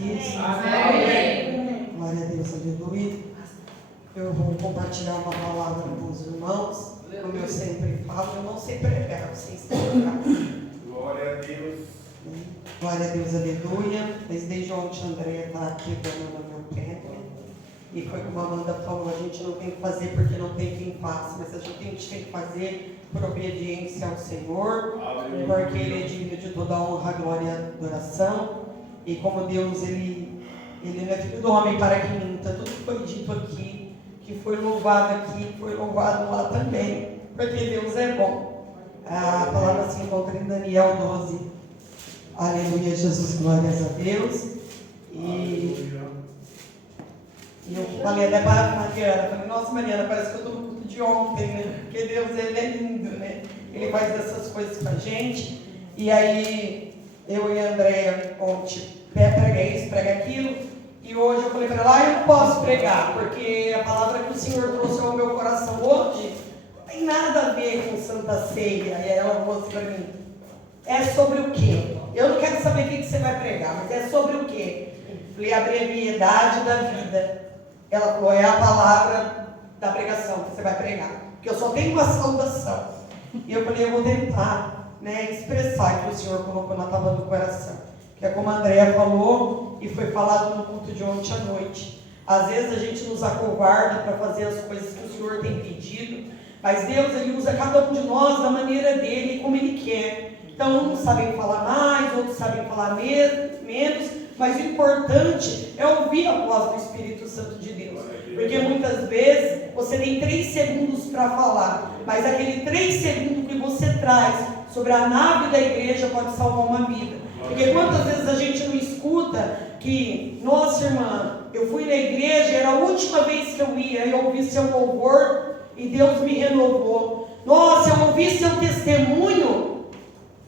queridos? Amém. Glória a Deus, aleluia. Eu vou compartilhar uma palavra com os irmãos. Como eu sempre falo, eu não sei pregar, eu sei explicar. Glória a Deus. Glória a Deus, aleluia. Mas desde ontem a Andréia está aqui dando no meu pé, né? E foi como a Amanda falou, a gente não tem que fazer porque não tem quem faça, mas a gente tem que fazer por obediência ao Senhor, porque Ele é digno de toda a honra, glória e adoração. E como Deus, Ele não é filho do homem para que minta. Tudo que foi dito aqui, que foi louvado aqui, foi louvado lá também, porque Deus é bom. A palavra se encontra em Daniel 12. Aleluia, Jesus, glórias a Deus. E eu falei até para a Mariana, falei, nossa Mariana, parece que eu estou no culto de ontem, né? Porque Deus, Ele é lindo, né? Ele faz essas coisas com a gente. E aí, eu e a Andréia ontem prega isso, prega aquilo. E hoje eu falei para ela, eu não posso pregar, porque a palavra que o Senhor trouxe ao meu coração hoje não tem nada a ver com Santa Ceia. E aí ela falou assim para mim, é sobre o quê? Eu não quero saber o que você vai pregar, mas é sobre o quê? Eu falei, a brevidade da vida. Ela falou, é a palavra da pregação que você vai pregar. Porque eu só tenho uma saudação. E eu falei, eu vou tentar, né, expressar o que o Senhor colocou na tábua do coração. Que é como a Andréia falou e foi falado no culto de ontem à noite. Às vezes a gente nos acovarda para fazer as coisas que o Senhor tem pedido. Mas Deus, Ele usa cada um de nós da maneira dEle, como Ele quer. Então, uns sabem falar mais, outros sabem falar menos. Mas o importante é ouvir a voz do Espírito Santo de Deus. Porque muitas vezes você tem 3 segundos para falar, mas aquele 3 segundos que você traz sobre a nave da igreja pode salvar uma vida. Porque quantas vezes a gente não escuta que, nossa irmã, eu fui na igreja, era a última vez que eu ia, eu ouvi seu louvor e Deus me renovou. Nossa, eu ouvi seu testemunho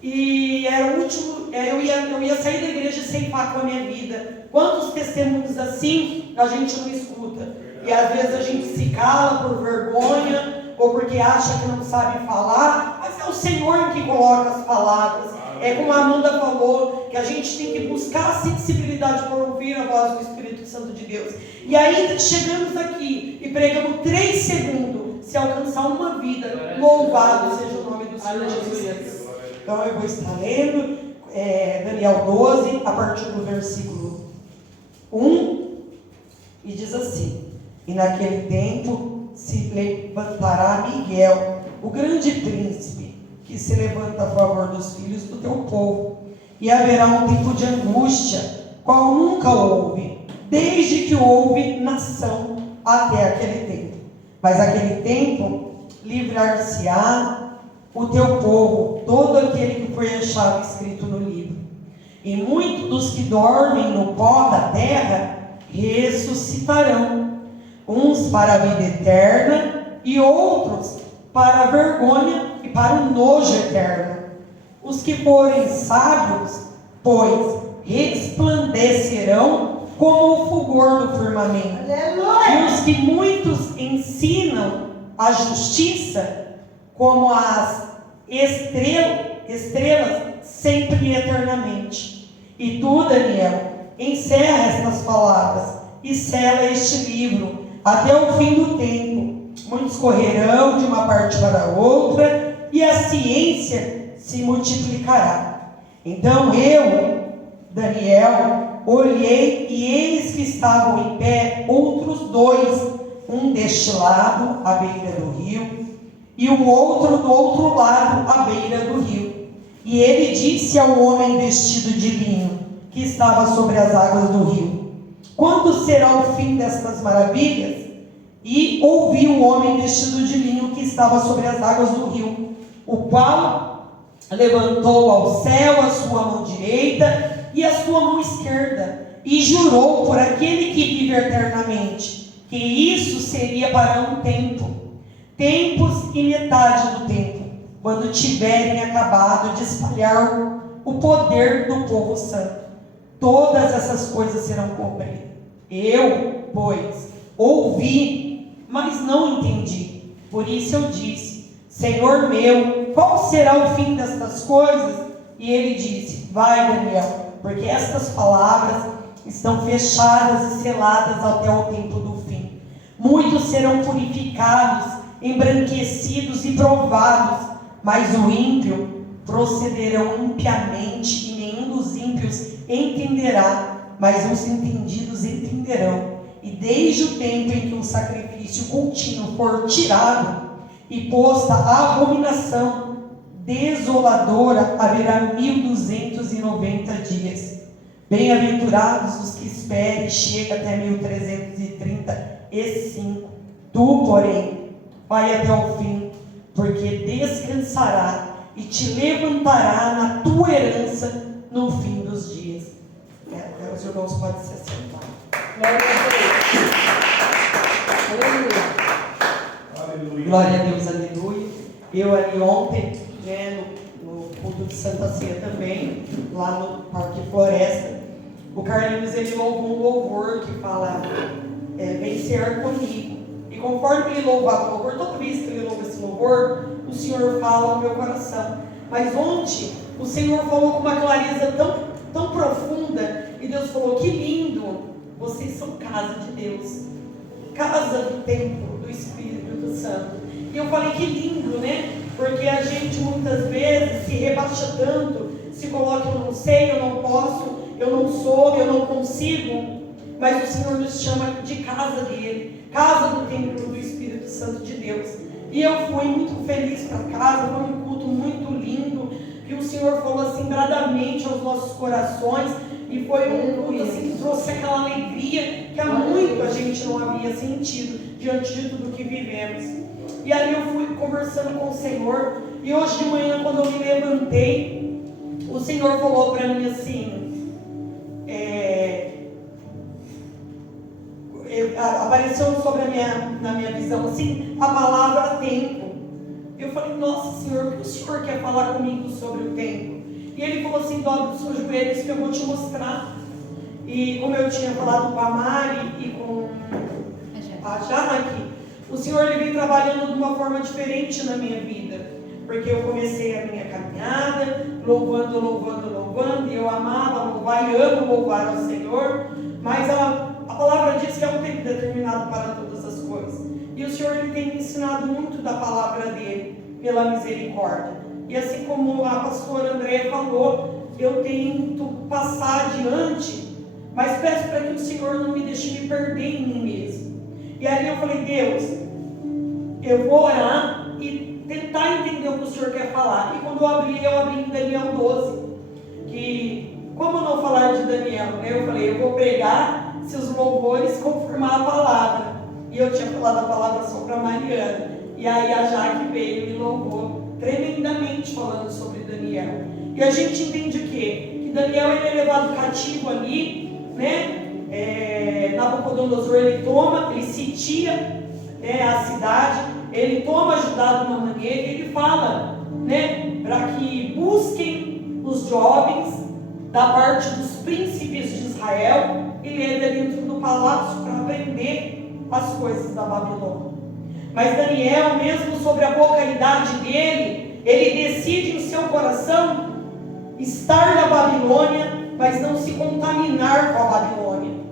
e era o último, eu ia sair da igreja e ceifar com a minha vida. Quantos testemunhos assim a gente não escuta? E às vezes a gente se cala por vergonha, ou porque acha que não sabe falar, mas é o Senhor que coloca as palavras. É como a Amanda falou, que a gente tem que buscar a sensibilidade por ouvir a voz do Espírito Santo de Deus. E ainda chegamos aqui e pregamos 3 segundos, se alcançar uma vida, louvado seja o nome do Senhor Jesus. Então eu vou estar lendo Daniel 12, a partir do versículo 1, e diz assim: e naquele tempo se levantará Miguel, o grande príncipe, que se levanta a favor dos filhos do teu povo, e haverá um tempo de angústia, qual nunca houve, desde que houve nação até aquele tempo. Mas aquele tempo livrar-se-á o teu povo, todo aquele que foi achado escrito no livro. E muitos dos que dormem no pó da terra ressuscitarão, uns para a vida eterna e outros para a vergonha e para o nojo eterno. Os que forem sábios, pois, resplandecerão como o fulgor do firmamento. Aleluia! E os que muitos ensinam a justiça, como as estrelas sempre e eternamente. E tu, Daniel, encerra estas palavras e sela este livro até o fim do tempo. Muitos correrão de uma parte para a outra, e a ciência se multiplicará. Então eu, Daniel, olhei, e eis que estavam em pé outros 2, um deste lado, à beira do rio, e o outro do outro lado, à beira do rio. E ele disse ao homem vestido de linho, que estava sobre as águas do rio: quando será o fim destas maravilhas? E ouvi o homem vestido de linho que estava sobre as águas do rio, o qual levantou ao céu a sua mão direita e a sua mão esquerda, e jurou por aquele que vive eternamente, que isso seria para um tempo, tempos e metade do tempo, quando tiverem acabado de espalhar o poder do povo santo. Todas essas coisas serão cumpridas. Eu, pois, ouvi, mas não entendi. Por isso eu disse: Senhor meu, qual será o fim destas coisas? E ele disse: vai, Daniel, porque estas palavras estão fechadas e seladas até o tempo do fim. Muitos serão purificados, embranquecidos e provados, mas o ímpio procederão impiamente, e nenhum dos ímpios entenderá, mas os entendidos entenderão. E desde o tempo em que o sacrifício contínuo for tirado e posta a abominação desoladora, haverá 1290 dias. Bem-aventurados os que esperem, chega até 1335. Tu, porém, vai até o fim, porque descansará e te levantará na tua herança no fim dos dias. Os irmãos podem se assentar. Glória a Deus. Aleluia. Glória a Deus, aleluia. Eu ali ontem, no culto de Santa Ceia também, lá no Parque Floresta, o Carlinhos, ele louvou um louvor que fala, vencer comigo. E conforme ele louvava o louvor, toda vez que ele louva esse louvor, o Senhor fala ao meu coração. Mas ontem, o Senhor falou com uma clareza tão profunda, e Deus falou: que lindo, vocês são casa de Deus, casa do templo do Espírito Santo. E eu falei: que lindo, né? Porque a gente muitas vezes se rebaixa tanto, se coloca: eu não sei, eu não posso, eu não sou, eu não consigo. Mas o Senhor nos chama de casa dele, casa do templo do Espírito Santo de Deus. E eu fui muito feliz para casa, foi um culto muito lindo, que o Senhor falou assim bradamente aos nossos corações, e foi um culto assim que trouxe aquela alegria que há muito a gente não havia sentido diante de tudo que vivemos. E aí eu fui conversando com o Senhor, e hoje de manhã, quando eu me levantei, o Senhor falou para mim assim, apareceu na minha visão assim, a palavra tempo. Eu falei: nossa, Senhor, o que o Senhor quer falar comigo sobre o tempo? E ele falou assim: dobre os seus joelhos que eu vou te mostrar. E como eu tinha falado com a Mari e com a Jaque, o Senhor, ele vem trabalhando de uma forma diferente na minha vida, porque eu comecei a minha caminhada louvando, e eu amava louvar e amo louvar ao Senhor, mas a palavra diz que é um tempo determinado para todas as coisas, e o Senhor, ele tem me ensinado muito da palavra dele, pela misericórdia. E assim como a pastora Andréia falou, eu tento passar adiante, mas peço para que o Senhor não me deixe me perder em mim mesmo. E aí eu falei: Deus, eu vou orar e tentar entender o que o Senhor quer falar. E quando eu abri em Daniel 12, que, como não falar de Daniel, né? Eu falei: eu vou pregar se os louvores confirmar a palavra. E eu tinha falado a palavra só para Mariana, e aí a Jaque veio e louvou tremendamente falando sobre Daniel. E a gente entende o quê? Que Daniel, ele é levado cativo ali, né? Nabucodonosor, ele sitia, né, a cidade, ele toma Judá de uma maneira, e ele fala, né, para que busquem os jovens da parte dos príncipes de Israel e levem dentro do palácio para aprender as coisas da Babilônia. Mas Daniel, mesmo sobre a pouca idade dele, ele decide em seu coração estar na Babilônia, mas não se contaminar com a Babilônia.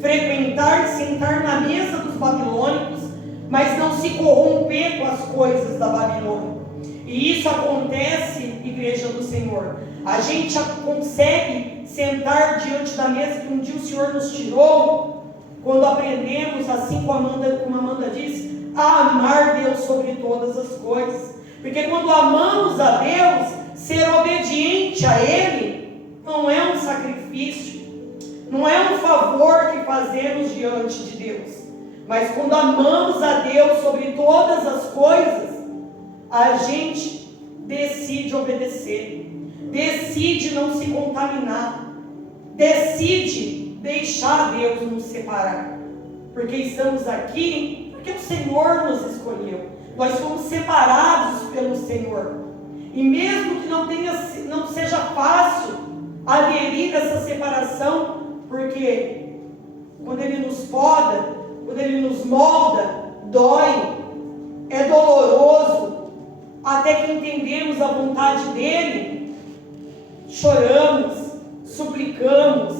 Frequentar, sentar na mesa dos babilônicos, mas não se corromper com as coisas da Babilônia. E isso acontece, igreja do Senhor. A gente consegue sentar diante da mesa que um dia o Senhor nos tirou, quando aprendemos, assim como a Amanda disse, a amar Deus sobre todas as coisas. Porque quando amamos a Deus, ser obediente a Ele não é um sacrifício, não é um favor que fazemos diante de Deus. Mas quando amamos a Deus sobre todas as coisas, a gente decide obedecer, decide não se contaminar, decide deixar Deus nos separar. Porque estamos aqui porque o Senhor nos escolheu. Nós fomos separados pelo Senhor. E mesmo que não seja fácil aderir a essa separação, porque quando Ele nos poda, quando Ele nos molda, dói, é doloroso, até que entendemos a vontade dEle, choramos, suplicamos,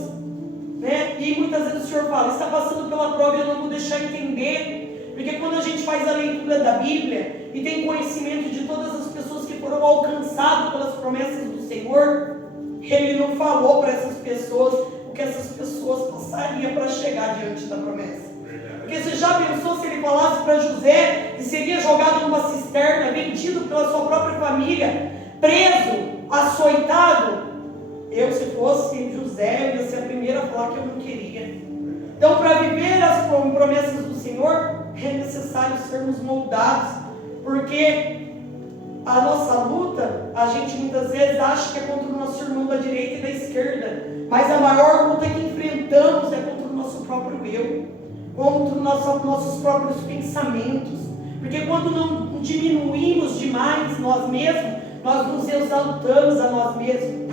né? E muitas vezes o Senhor fala, está passando pela prova e eu não vou deixar entender. Porque quando a gente faz a leitura da Bíblia e tem conhecimento de todas as pessoas que foram alcançadas pelas promessas do Senhor, Ele não falou para essas pessoas o que essas pessoas passariam para chegar diante da promessa. Porque você já pensou se Ele falasse para José que seria jogado numa cisterna, vendido pela sua própria família, preso, açoitado? Eu, se fosse José, eu ia ser a primeira a falar que eu não queria. Então, para viver as promessas do Senhor, é necessário sermos moldados, porque a nossa luta, a gente muitas vezes acha que é contra o nosso irmão da direita e da esquerda, mas a maior luta que enfrentamos é contra o nosso próprio eu, contra os nossos próprios pensamentos, porque quando não diminuímos demais nós mesmos, nós nos exaltamos a nós mesmos.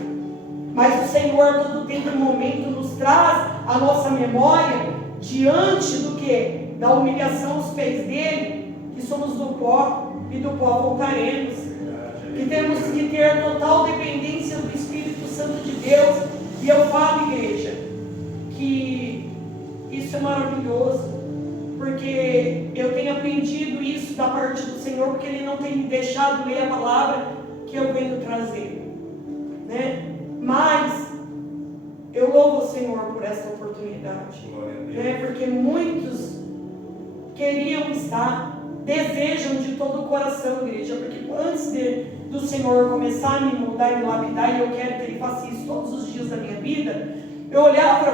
Mas o Senhor, todo tempo e momento, nos traz a nossa memória diante do que? Da humilhação aos pés dele, que somos do pó e do pó voltaremos. Que temos que ter total dependência do Espírito Santo de Deus. E eu falo, igreja, que isso é maravilhoso, porque eu tenho aprendido isso da parte do Senhor, porque Ele não tem me deixado ler a palavra que eu venho trazer, né? Mas eu louvo o Senhor por essa oportunidade, né? Porque muitos queriam estar, desejam de todo o coração, igreja, porque antes do Senhor começar a me moldar e me lapidar, e eu quero que Ele faça isso todos os dias da minha vida, eu olhava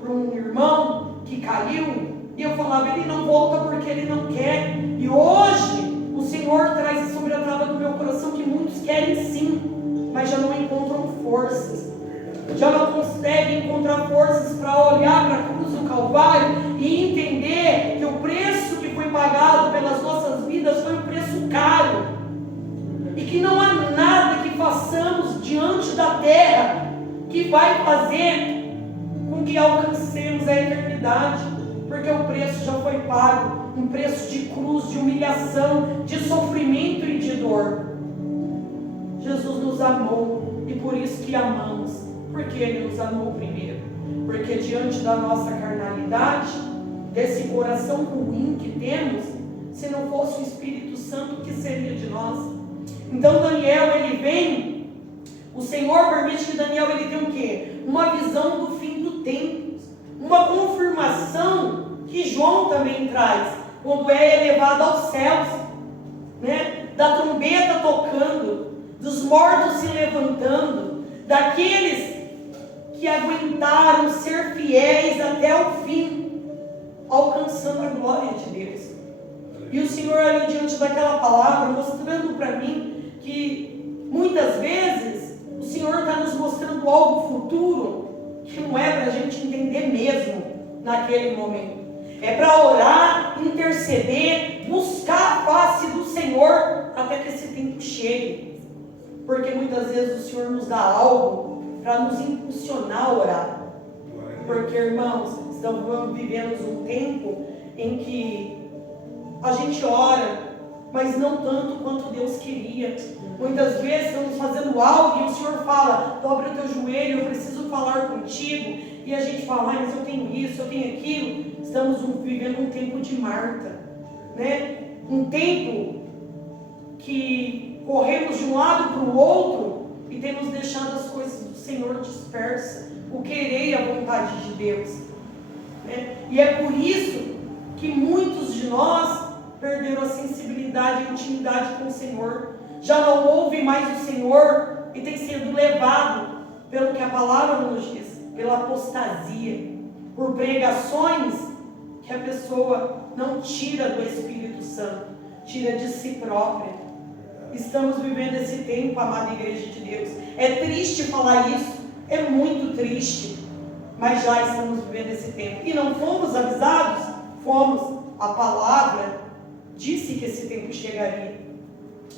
para um irmão que caiu, e eu falava, ele não volta porque ele não quer. E hoje o Senhor traz sobre a trava do meu coração que muitos querem sim, mas já não encontram forças, já não conseguem encontrar forças para olhar para a cruz do Calvário e entender que o preço que foi pagado pelas nossas vidas foi um preço caro, e que não há nada que façamos diante da terra que vai fazer com que alcancemos a eternidade, porque o preço já foi pago, um preço de cruz, de humilhação, de sofrimento e de dor. Jesus nos amou, e por isso que amamos, porque Ele nos amou primeiro, porque diante da nossa carnalidade, desse coração ruim que temos, se não fosse o Espírito Santo, o que seria de nós? Então Daniel, ele vem, o Senhor permite que Daniel ele tenha o quê? Uma visão do fim do tempo, uma confirmação que João também traz, quando é elevado aos céus, né? Da trombeta tocando, dos mortos se levantando, daqueles que aguentaram ser fiéis até o fim, alcançando a glória de Deus. E o Senhor ali diante daquela palavra, mostrando para mim que muitas vezes o Senhor está nos mostrando algo futuro, que não é para a gente entender mesmo naquele momento. É para orar, interceder, buscar a face do Senhor até que esse tempo chegue. Porque muitas vezes o Senhor nos dá algo para nos impulsionar a orar. Porque, irmãos, estamos vivendo um tempo em que a gente ora, mas não tanto quanto Deus queria. Muitas vezes estamos fazendo algo e o Senhor fala, dobra o teu joelho, eu preciso falar contigo. E a gente fala, mas eu tenho isso, eu tenho aquilo. Estamos vivendo um tempo de Marta, né? Um tempo que corremos de um lado para o outro e temos deixado as coisas do Senhor dispersas, o querer e a vontade de Deus, né? E é por isso que muitos de nós perderam a sensibilidade e a intimidade com o Senhor, já não ouvem mais o Senhor e tem sido levado pelo que a palavra nos diz, pela apostasia, por pregações que a pessoa não tira do Espírito Santo, tira de si própria. Estamos vivendo esse tempo, amada igreja de Deus. É triste falar isso, é muito triste, mas já estamos vivendo esse tempo. E não fomos avisados? Fomos. A palavra disse que esse tempo chegaria.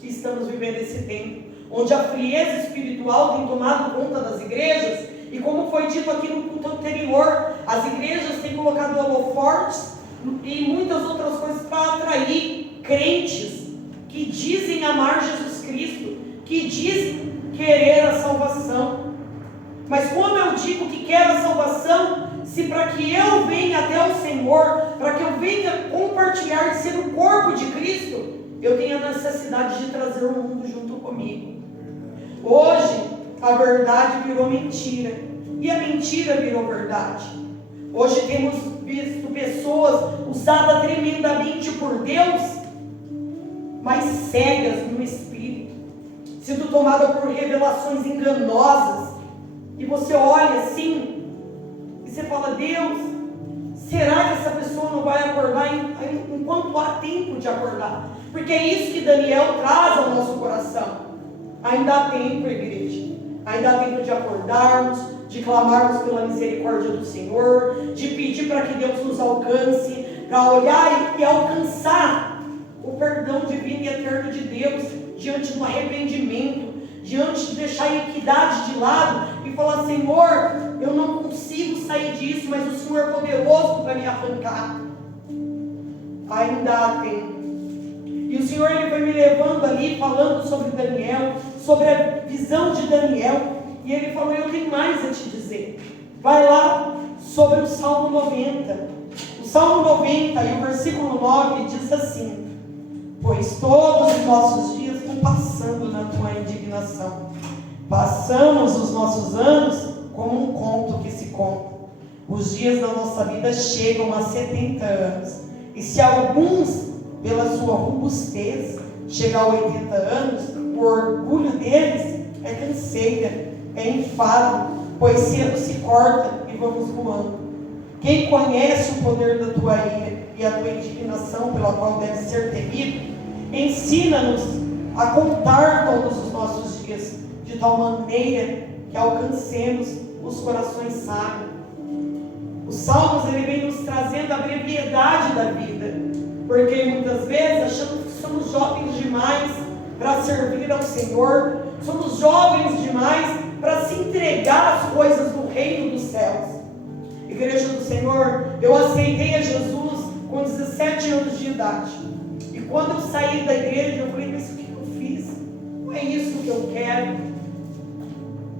Estamos vivendo esse tempo, onde a frieza espiritual tem tomado conta das igrejas, e como foi dito aqui no culto anterior, as igrejas têm colocado holofortes e muitas outras coisas para atrair crentes que dizem amar Jesus Cristo, que dizem querer a salvação. Mas como eu digo que quero a salvação, se para que eu venha até o Senhor, para que eu venha compartilhar e ser o corpo de Cristo, eu tenho a necessidade de trazer o mundo junto comigo. Hoje, a verdade virou mentira, e a mentira virou verdade. Hoje temos visto pessoas usadas tremendamente por Deus, mas cegas no espírito, sendo tomadas por revelações enganosas, e você olha assim, e você fala: Deus, será que essa pessoa não vai acordar enquanto há tempo de acordar? Porque é isso que Daniel traz ao nosso coração. Ainda há tempo, igreja. Ainda há tempo de acordarmos, de clamarmos pela misericórdia do Senhor, de pedir para que Deus nos alcance, para olhar e alcançar o perdão divino e eterno de Deus diante do arrependimento, diante de deixar a equidade de lado e falar: Senhor, eu não consigo sair disso, mas o Senhor é poderoso para me arrancar. Ainda há tempo. E o Senhor, Ele foi me levando ali, falando sobre Daniel, sobre a visão de Daniel, e Ele falou: eu tenho mais a te dizer. Vai lá sobre o Salmo 90. O Salmo 90 e o versículo 9 diz assim: pois todos os nossos dias vão passando na tua indignação. Passamos os nossos anos como um conto que se conta. Os dias da nossa vida chegam a 70 anos. E se alguns, pela sua robustez, chegam a 80 anos, o orgulho deles é canseira, é enfado, pois cedo se corta e vamos voando. Quem conhece o poder da tua ira e a tua indignação, pela qual deve ser temido, ensina-nos a contar todos os nossos dias, de tal maneira que alcancemos os corações sábios. Os Salmos, ele vem nos trazendo a brevidade da vida, porque muitas vezes achamos que somos jovens demais para servir ao Senhor, somos jovens demais para se entregar às coisas do reino dos céus. Igreja do Senhor, eu aceitei a Jesus com 17 anos de idade, e quando eu saí da igreja, eu falei: mas o que eu fiz? Não é isso que eu quero.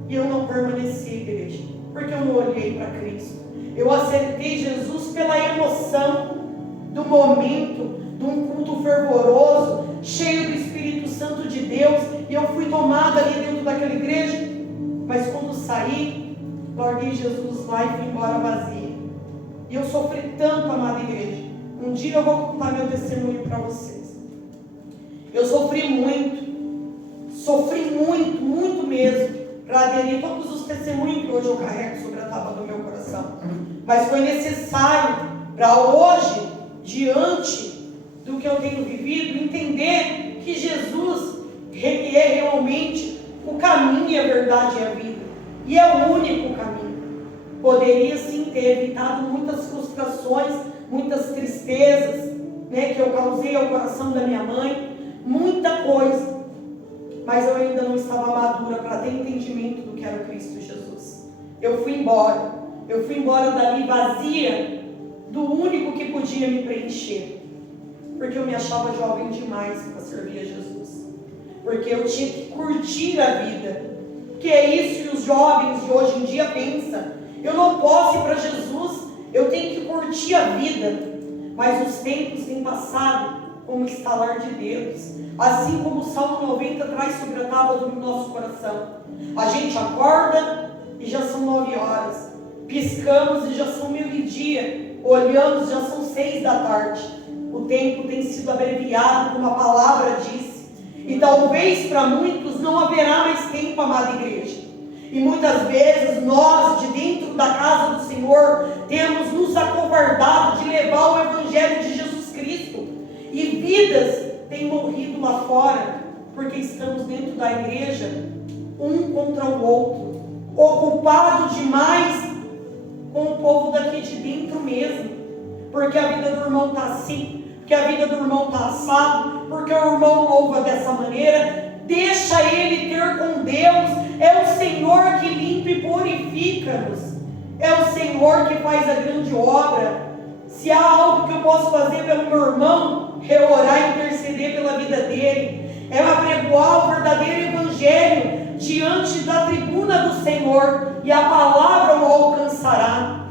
E eu não permaneci, igreja, porque eu não olhei para Cristo. Eu aceitei Jesus pela emoção do momento, de um culto fervoroso, cheio do Espírito Santo de Deus, e eu fui tomada ali dentro daquela igreja. Mas quando saí, larguei Jesus lá e fui embora vazia. E eu sofri tanto, amada igreja. Um dia eu vou contar meu testemunho para vocês. Eu sofri muito, muito mesmo, para aderir todos os testemunhos que hoje eu carrego sobre a tábua do meu coração. Mas foi necessário para hoje, diante do que eu tenho vivido, entender que Jesus é realmente o caminho e a verdade e a vida, e é o único caminho. Poderia sim ter evitado muitas frustrações, muitas tristezas, que eu causei ao coração da minha mãe, muita coisa, mas eu ainda não estava madura para ter entendimento do que era o Cristo Jesus. Eu fui embora dali vazia do único que podia me preencher, porque eu me achava jovem demais para servir a Jesus, porque eu tinha que curtir a vida, que é isso que os jovens de hoje em dia pensam: eu não posso ir para Jesus, eu tenho que curtir a vida. Mas os tempos têm passado como um estalar de dedos, assim como o Salmo 90 traz sobre a tábua do nosso coração. A gente acorda e já são 9 horas, piscamos e já são 12:00, olhamos, já são 6 da tarde. O tempo tem sido abreviado, como a palavra diz, e talvez para muitos não haverá mais tempo, amada igreja. E muitas vezes nós, de dentro da casa do Senhor, temos nos acovardado de levar o Evangelho de Jesus Cristo, e vidas têm morrido lá fora, porque estamos dentro da igreja, um contra o outro, ocupado demais com o povo daqui de dentro mesmo, porque a vida do irmão está assim, porque a vida do irmão está assado, porque o irmão louva dessa maneira. Deixa ele ter com Deus. É o Senhor que limpa e purifica-nos, é o Senhor que faz a grande obra. Se há algo que eu posso fazer pelo meu irmão, é orar e interceder pela vida dele, é apregoar o verdadeiro Evangelho diante da tribuna do Senhor, e a palavra o alcançará.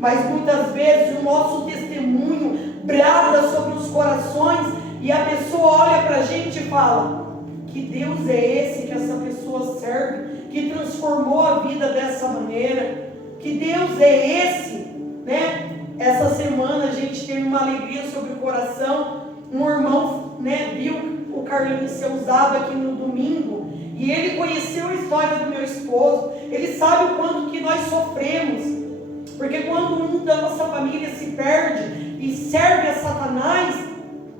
Mas muitas vezes o nosso testemunho brada sobre os corações e a pessoa olha para a gente e fala: que Deus é esse que essa pessoa serve, que transformou a vida dessa maneira? Que Deus é esse, né? Essa semana a gente teve uma alegria sobre o coração. Um irmão, né, viu o Carlinhos ser usado aqui no domingo e ele conheceu a história do meu esposo. Ele sabe o quanto que nós sofremos, porque quando um da nossa família se perde e serve a Satanás,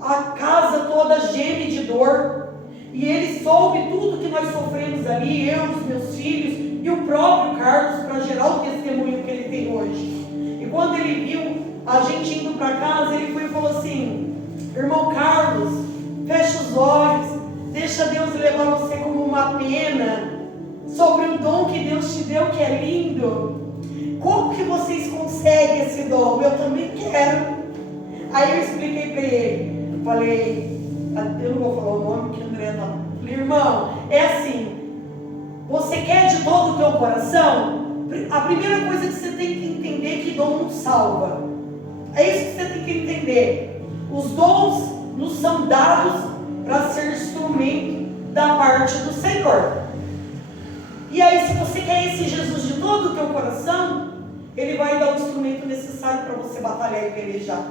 a casa toda geme de dor. E ele soube tudo que nós sofremos ali, eu, os meus filhos e o próprio Carlos, para gerar o testemunho que ele tem hoje. E quando ele viu a gente indo para casa, ele foi e falou assim: irmão Carlos, fecha os olhos, deixa Deus levar você como uma pena sobre o dom que Deus te deu, que é lindo. Como que vocês conseguem esse dom? Eu também quero. Aí eu expliquei para ele, falei, eu não vou falar o nome que André tá. Falei: irmão, é assim, você quer de todo o teu coração? A primeira coisa que você tem que entender é que dom não salva. É isso que você tem que entender. Os dons nos são dados para ser instrumento da parte do Senhor. E aí, se você quer esse Jesus de todo o teu coração, Ele vai dar o instrumento necessário para você batalhar e pelejar.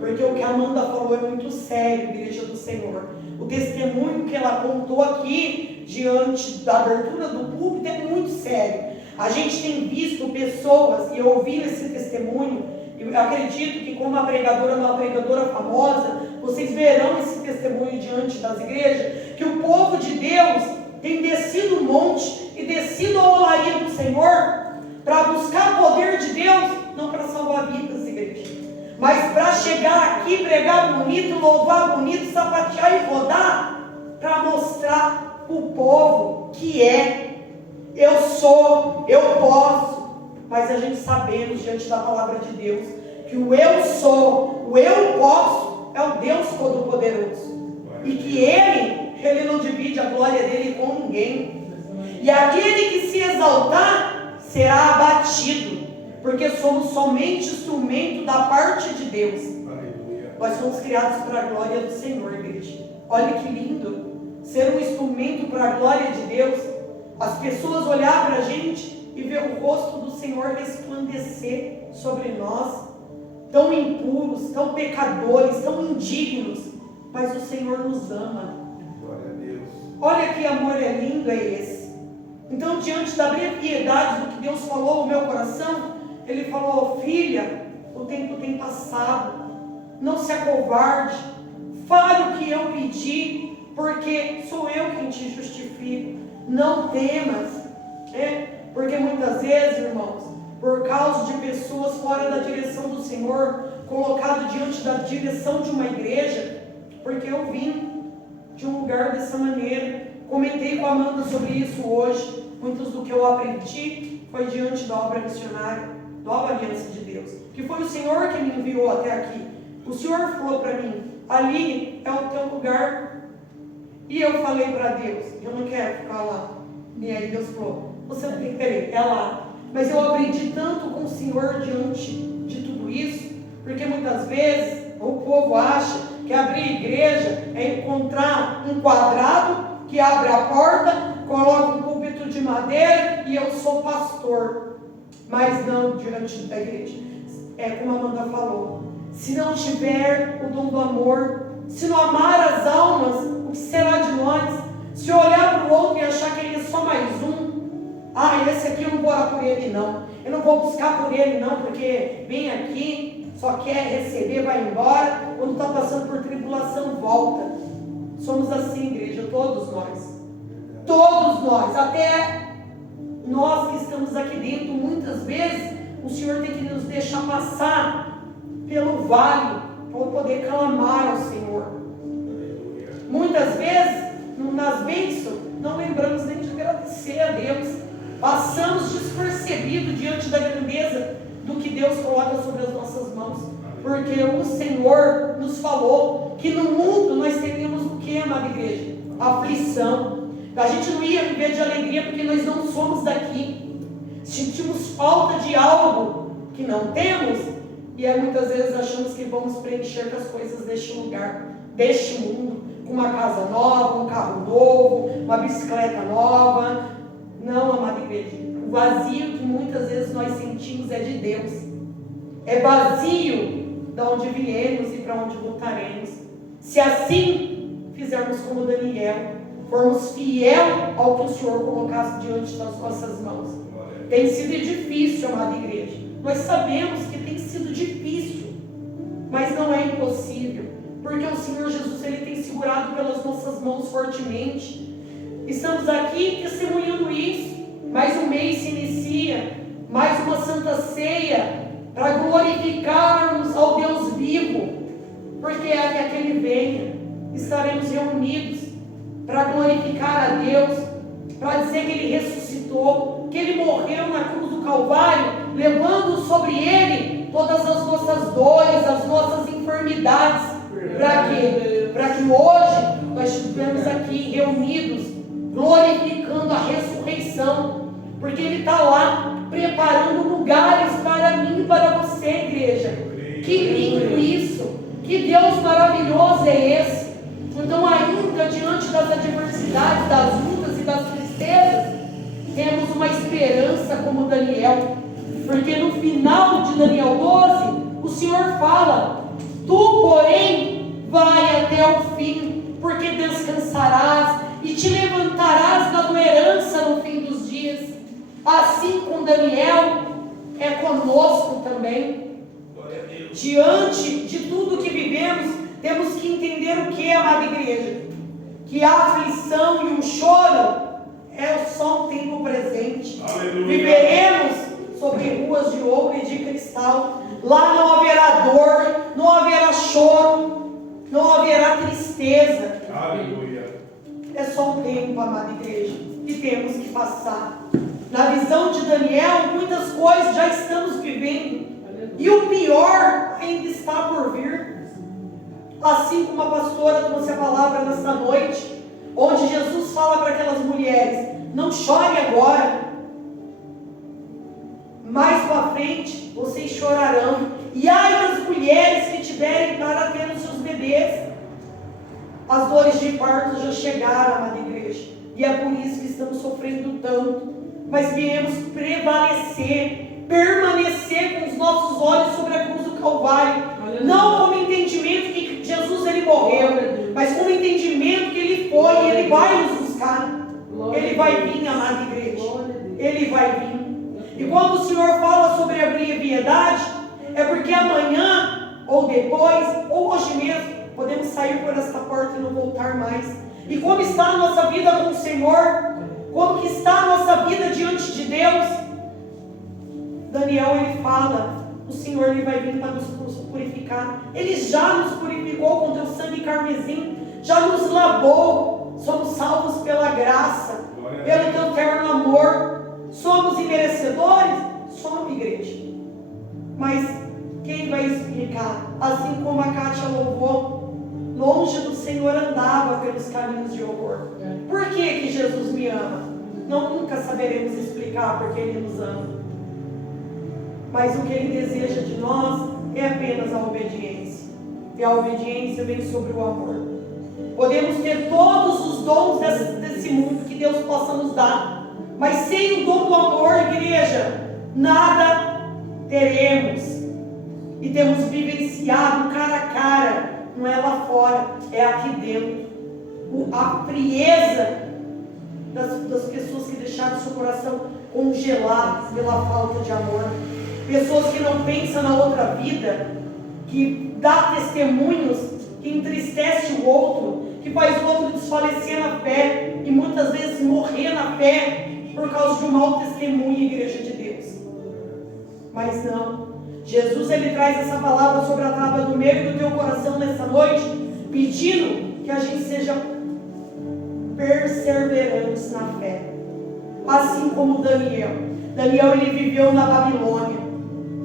Porque o que a Amanda falou é muito sério, igreja do Senhor. O testemunho que ela contou aqui, diante da abertura do púlpito, é muito sério. A gente tem visto pessoas e ouvido esse testemunho. Eu acredito que, como a pregadora, uma pregadora famosa, vocês verão esse testemunho diante das igrejas, que o povo de Deus tem descido o monte e descido a olaria do Senhor para buscar o poder de Deus, não para salvar vidas, igreja, mas para chegar aqui, pregar bonito, louvar bonito, sapatear e rodar, para mostrar o povo que eu sou, eu posso. Mas a gente sabemos, diante da palavra de Deus, que o eu sou, o eu posso, é o Deus Todo-Poderoso. E que Ele não divide a glória dele com ninguém. E aquele que se exaltar será abatido, porque somos somente instrumento da parte de Deus. Aleluia. Nós fomos criados para a glória do Senhor, igreja. Olha que lindo, ser um instrumento para a glória de Deus. As pessoas olhar para a gente e ver o rosto do Senhor resplandecer sobre nós, tão impuros, tão pecadores, tão indignos, mas o Senhor nos ama. Glória a Deus. Olha que amor é lindo é esse. Então, diante da brevidade do que Deus falou no meu coração, Ele falou: filha, o tempo tem passado, não se acovarde, fale o que eu pedi, porque sou eu quem te justifico, não temas, porque muitas vezes, irmãos, por causa de pessoas fora da direção do Senhor, colocado diante da direção de uma igreja, porque eu vim de um lugar dessa maneira, comentei com a Amanda sobre isso hoje. Muitos do que eu aprendi foi diante da obra missionária, da obra aliança de Deus, que foi o Senhor que me enviou até aqui. O Senhor falou para mim: ali é o teu lugar. E eu falei para Deus: eu não quero ficar lá. E aí Deus falou: você não tem que querer, é lá. Mas eu aprendi tanto com o Senhor diante de tudo isso, porque muitas vezes o povo acha que abrir igreja é encontrar um quadrado que abre a porta, coloca um púlpito de madeira e eu sou pastor. Mas não diante da igreja. É como a Amanda falou: se não tiver o dom do amor, se não amar as almas, o que será de nós? Se olhar para o outro e achar que ele é só mais um, esse aqui eu não vou orar por ele não, eu não vou buscar por ele não, porque vem aqui, só quer receber, vai embora, quando está passando por tribulação, volta. Somos assim, igreja, todos nós, até nós que estamos aqui dentro, muitas vezes o Senhor tem que nos deixar passar pelo vale, para poder clamar ao Senhor. Muitas vezes, nas bênçãos, não lembramos nem de agradecer a Deus, passamos despercebido diante da grandeza do que Deus coloca sobre as nossas mãos, porque o Senhor nos falou que no mundo nós teríamos o que, amada igreja? Aflição. A gente não ia viver de alegria porque nós não somos daqui. Sentimos falta de algo, que não temos, e muitas vezes achamos que vamos preencher com as coisas deste lugar, deste mundo, com uma casa nova, um carro novo, uma bicicleta nova. Não, amada igreja, o vazio que muitas vezes nós sentimos é de Deus, é vazio de onde viemos e para onde voltaremos. Se assim fizermos como Daniel, formos fiel ao que o Senhor colocasse diante das nossas mãos. Tem sido difícil, amada igreja. Nós sabemos que tem sido difícil, mas não é impossível, porque o Senhor Jesus, Ele tem segurado pelas nossas mãos fortemente. Estamos aqui testemunhando isso. Mais um mês se inicia, mais uma santa ceia, para glorificarmos ao Deus vivo, porque é que Ele venha, estaremos reunidos para glorificar a Deus, para dizer que Ele ressuscitou, que Ele morreu na cruz do Calvário, levando sobre Ele todas as nossas dores, as nossas enfermidades. Para quê? Para que hoje nós estivemos aqui reunidos, glorificando a ressurreição, porque Ele está lá preparando lugares para mim e para você, igreja. Que lindo isso! Que Deus maravilhoso é esse! Então, ainda diante das adversidades, das lutas e das tristezas, temos uma esperança como Daniel, porque no final de Daniel 12, o Senhor fala: tu, porém, vai até o fim, porque descansarás e te levantarás da tua herança no fim dos dias. Assim com Daniel, é conosco também. Diante de tudo que vivemos, temos que entender o que, amada igreja? Que a aflição e o choro é só um tempo presente. Aleluia. Viveremos sobre ruas de ouro e de cristal. Lá não haverá dor, não haverá choro, não haverá tristeza. Aleluia. É só um tempo, amada igreja, que temos que passar. Na visão de Daniel, muitas coisas já estamos vivendo, e o pior ainda está por vir. Assim como a pastora trouxe a palavra nessa noite, onde Jesus fala para aquelas mulheres: não chore agora, mais para frente vocês chorarão. E ai das mulheres que tiverem para ter os seus bebês. As dores de parto já chegaram, amada igreja, e é por isso que estamos sofrendo tanto. Mas viemos prevalecer, permanecer com os nossos olhos sobre a cruz do Calvário. Aleluia. Não como entendimento que Jesus ele morreu, mas como entendimento que Ele foi e Ele vai nos buscar. Ele vai vir, amada igreja. Ele vai vir. E quando o Senhor fala sobre a brevidade, é porque amanhã, ou depois, ou hoje mesmo, podemos sair por esta porta e não voltar mais. E como está a nossa vida com o Senhor? Como que está a nossa vida diante de Deus? Daniel, ele fala: o Senhor ele vai vir para nos purificar. Ele já nos purificou com teu sangue carmesim, já nos lavou. Somos salvos pela graça, pelo teu terno amor. Somos imerecedores? Somos, igreja. Mas quem vai explicar? Assim como a Kátia louvou, longe do Senhor andava pelos caminhos de horror. Por que Jesus me ama? Nunca saberemos explicar porque Ele nos ama. Mas o que Ele deseja de nós é apenas a obediência. E a obediência vem sobre o amor. Podemos ter todos os dons desse mundo que Deus possa nos dar, mas sem o dom do amor, igreja, nada teremos. E temos vivenciado cara a cara, não é lá fora, é aqui dentro. A frieza das pessoas que deixaram seu coração congelado pela falta de amor. Pessoas que não pensam na outra vida, que dá testemunhos, que entristece o outro, que faz o outro desfalecer na fé e muitas vezes morrer na fé por causa de um mau testemunho, igreja de Deus. Mas não. Jesus ele traz essa palavra sobre a trava do meio do teu coração nessa noite, pedindo que a gente seja perseverantes na fé. Assim como Daniel. Daniel ele viveu na Babilônia,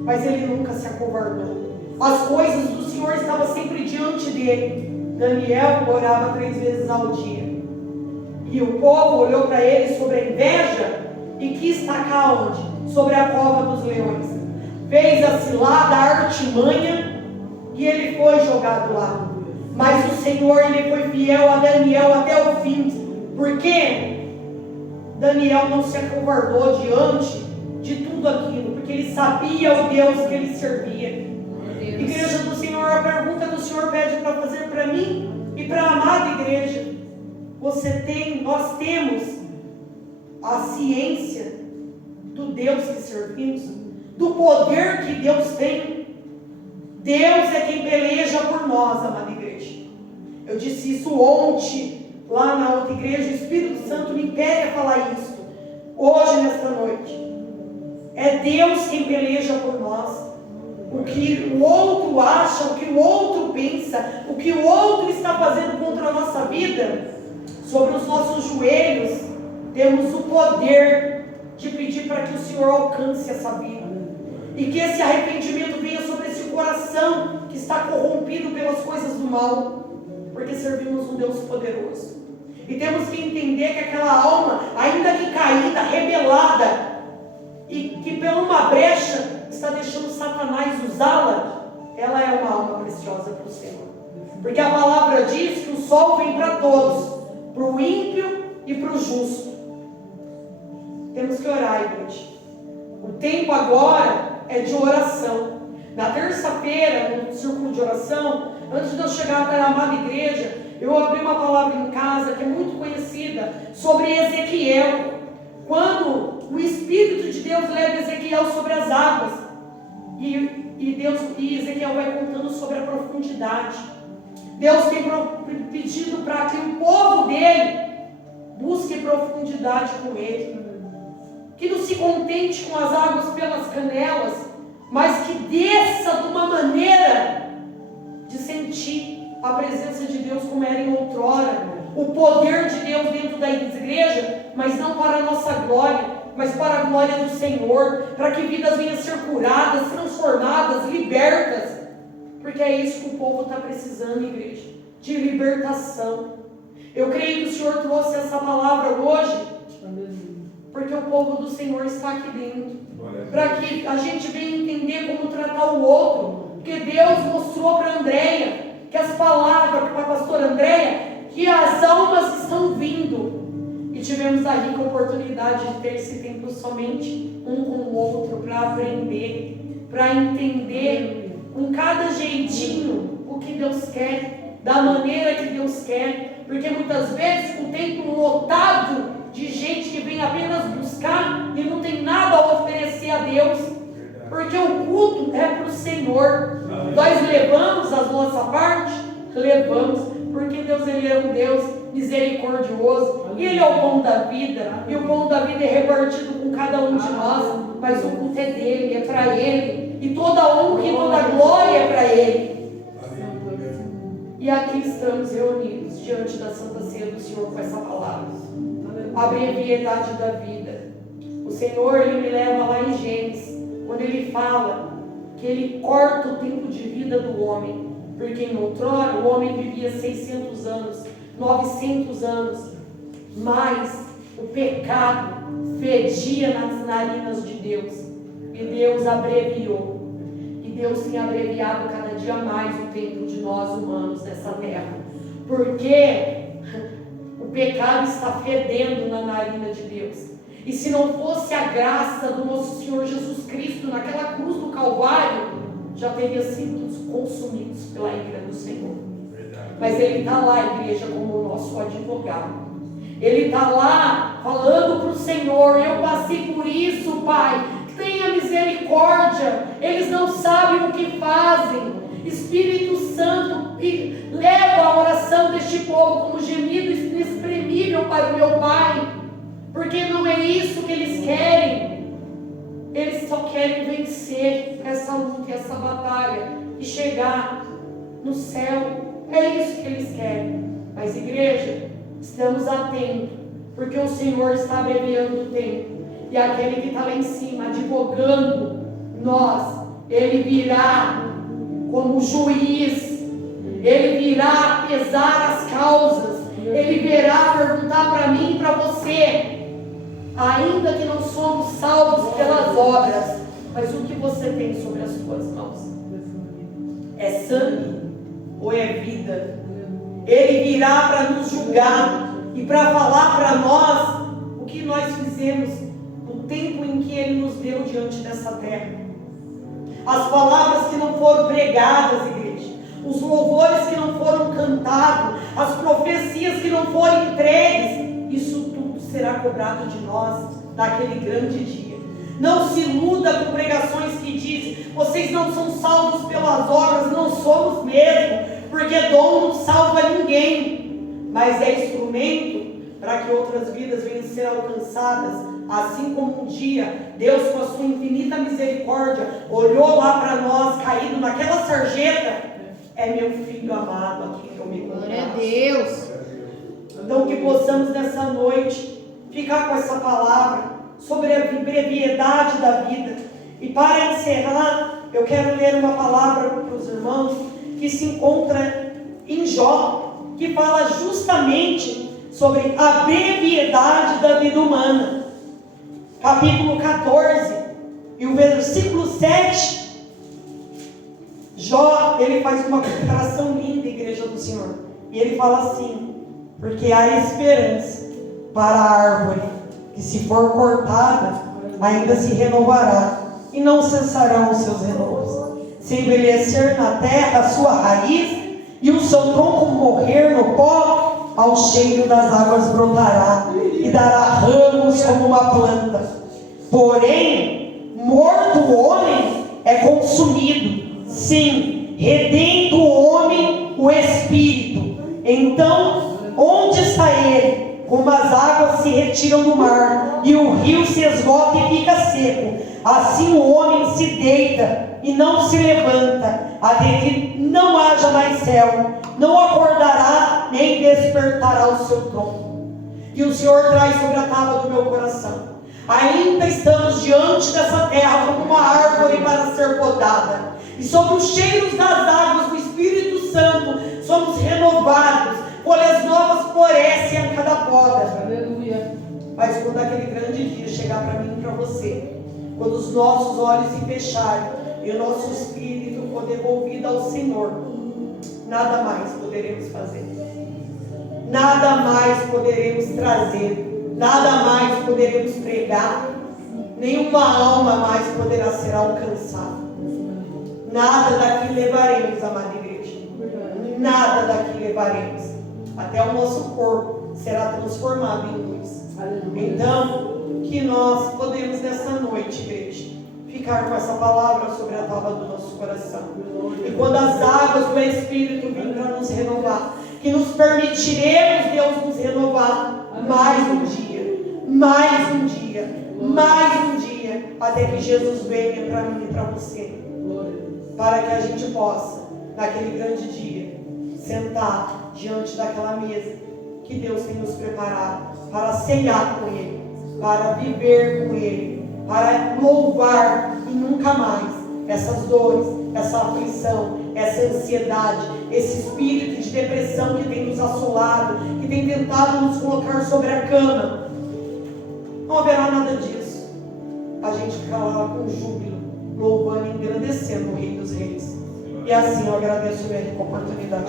mas ele nunca se acovardou. As coisas do Senhor estavam sempre diante dele. Daniel orava 3 vezes ao dia. E o povo olhou para ele sobre a inveja e quis tacar onde? Sobre a cova dos leões. fez a cilada, a artimanha, e ele foi jogado lá. Mas o Senhor, ele foi fiel a Daniel até o fim. Por quê? Daniel não se acovardou diante de tudo aquilo, porque ele sabia o Deus que ele servia. Igreja do Senhor, a pergunta que o Senhor pede para fazer para mim e para a amada igreja: nós temos a ciência do Deus que servimos, do poder que Deus tem. Deus é quem peleja por nós, amada igreja. Eu disse isso ontem, lá na outra igreja. O Espírito Santo me pede a falar isso hoje, nesta noite. É Deus quem peleja por nós. O que o outro acha, o que o outro pensa, o que o outro está fazendo contra a nossa vida, sobre os nossos joelhos, temos o poder de pedir para que o Senhor alcance essa vida. E que esse arrependimento venha sobre esse coração que está corrompido pelas coisas do mal, porque servimos um Deus poderoso. E temos que entender que aquela alma, ainda que caída, rebelada, e que por uma brecha está deixando Satanás usá-la, ela é uma alma preciosa para o Senhor. Porque a palavra diz que o sol vem para todos, para o ímpio e para o justo. Temos que orar, igreja. O tempo agora é de oração. Na terça-feira, no círculo de oração, antes de eu chegar até a amada igreja, eu abri uma palavra em casa que é muito conhecida, sobre Ezequiel. Quando o Espírito de Deus leva Ezequiel sobre as águas, e Ezequiel vai contando sobre a profundidade. Deus tem pedido para que o povo dele busque profundidade com ele, que não se contente com as águas pelas canelas, mas que desça de uma maneira de sentir a presença de Deus como era em outrora, o poder de Deus dentro da igreja, mas não para a nossa glória, mas para a glória do Senhor, para que vidas venham a ser curadas, transformadas, libertas, porque é isso que o povo está precisando, igreja, de libertação. Eu creio que o Senhor trouxe essa palavra hoje, porque o povo do Senhor está aqui dentro, para que a gente venha entender como tratar o outro, porque Deus mostrou para Andréia, que as palavras, para a pastora Andréia, que as almas estão vindo, e tivemos a rica oportunidade de ter esse tempo somente um com o outro, para aprender, para entender com cada jeitinho o que Deus quer, da maneira que Deus quer, porque muitas vezes o templo lotado de gente que vem apenas buscar e não tem nada a oferecer a Deus, porque o culto é para o Senhor. Nós levamos a nossa parte? Levamos, porque Deus, Ele é um Deus misericordioso, e Ele é o pão da vida, e o pão da vida é repartido com cada um de nós, mas o culto é dele, é para Ele, e toda a honra e toda a glória é para Ele. E aqui estamos reunidos diante da Santa Ceia do Senhor com essa palavra, a brevidade da vida. O Senhor, Ele me leva lá em Gênesis, quando Ele fala que Ele corta o tempo de vida do homem, porque em outrora o homem vivia 600 anos, 900 anos, mas o pecado fedia nas narinas de Deus, e Deus abreviou, e Deus tem abreviado cada dia mais o tempo de nós humanos nessa terra, porque o pecado está fedendo na narina de Deus. E se não fosse a graça do nosso Senhor Jesus Cristo naquela cruz do Calvário, já teria sido consumidos pela ira do Senhor. Mas Ele está lá, igreja, como o nosso advogado. Ele está lá falando para o Senhor: eu passei por isso, Pai, tenha misericórdia, eles não sabem o que fazem. Espírito Santo, leva a oração deste povo como gemido inexprimível para o meu Pai, porque não é isso que eles querem. Eles só querem vencer essa luta, essa batalha e chegar no céu. É isso que eles querem. Mas, igreja, estamos atentos, porque o Senhor está abreviando o tempo, e aquele que está lá em cima advogando nós, Ele virá como juiz, Ele virá pesar as causas, Ele virá perguntar para mim e para você, ainda que não somos salvos pelas obras, Mas o que você tem sobre as suas mãos? É sangue ou é vida? Ele virá para nos julgar e para falar para nós o que nós fizemos no tempo em que Ele nos deu diante dessa terra. As palavras que não foram pregadas, igreja, os louvores que não foram cantados, as profecias que não foram entregues, isso tudo será cobrado de nós naquele grande dia. Não se iluda com pregações que dizem: vocês não são salvos pelas obras. Não somos mesmo, porque dom não salva ninguém, mas é instrumento para que outras vidas venham a ser alcançadas. Assim como um dia Deus, com a sua infinita misericórdia, olhou lá para nós caído naquela sarjeta: é meu filho amado a quem eu me comprazo. Glória a Deus. Então que possamos nessa noite ficar com essa palavra sobre a brevidade da vida. E para encerrar, eu quero ler uma palavra para os irmãos que se encontra em Jó, que fala justamente sobre a brevidade da vida humana. Capítulo 14 e o versículo 7, Jó, ele faz uma comparação linda, igreja do Senhor, e ele fala assim: porque há esperança para a árvore, que se for cortada, ainda se renovará, e não cessarão os seus renovos. Se envelhecer na terra a sua raiz, e o seu tronco morrer no pó, ao cheiro das águas brotará, e dará ramos como uma planta. Porém, morto o homem é consumido, sim, redento o homem o espírito. Então, onde está ele? Como as águas se retiram do mar, e o rio se esgota e fica seco, assim o homem se deita e não se levanta, até que não haja mais céu, não acordará nem despertará o seu tronco. E o Senhor traz sobre a tábua do meu coração: ainda estamos diante dessa terra como uma árvore para ser podada, e sobre os cheiros das águas do Espírito Santo somos renovados, folhas novas florescem a cada poda. Aleluia. Mas quando aquele grande dia chegar para mim e para você, quando os nossos olhos se fecharem e o nosso espírito for devolvido ao Senhor, nada mais poderemos fazer, nada mais poderemos trazer, nada mais poderemos pregar, nenhuma alma mais poderá ser alcançada. Nada daqui levaremos, amada igreja, nada daqui levaremos, até o nosso corpo será transformado em luz. Então, que nós podemos nessa noite, igreja, ficar com essa palavra sobre a tábua do nosso coração. E quando as águas do Espírito virem para nos renovar, que nos permitiremos, Deus, nos renovar mais um dia, mais um dia, mais um dia, até que Jesus venha para mim e para você, para que a gente possa, naquele grande dia, sentar diante daquela mesa que Deus tem nos preparado para ceiar com Ele, para viver com Ele, para louvar e nunca mais essas dores, essa aflição, essa ansiedade, esse espírito de depressão que tem nos assolado, que tem tentado nos colocar sobre a cama. Não haverá nada disso. A gente ficará lá com júbilo, louvando e engrandecendo o Rei dos Reis. E assim eu agradeço a minha oportunidade.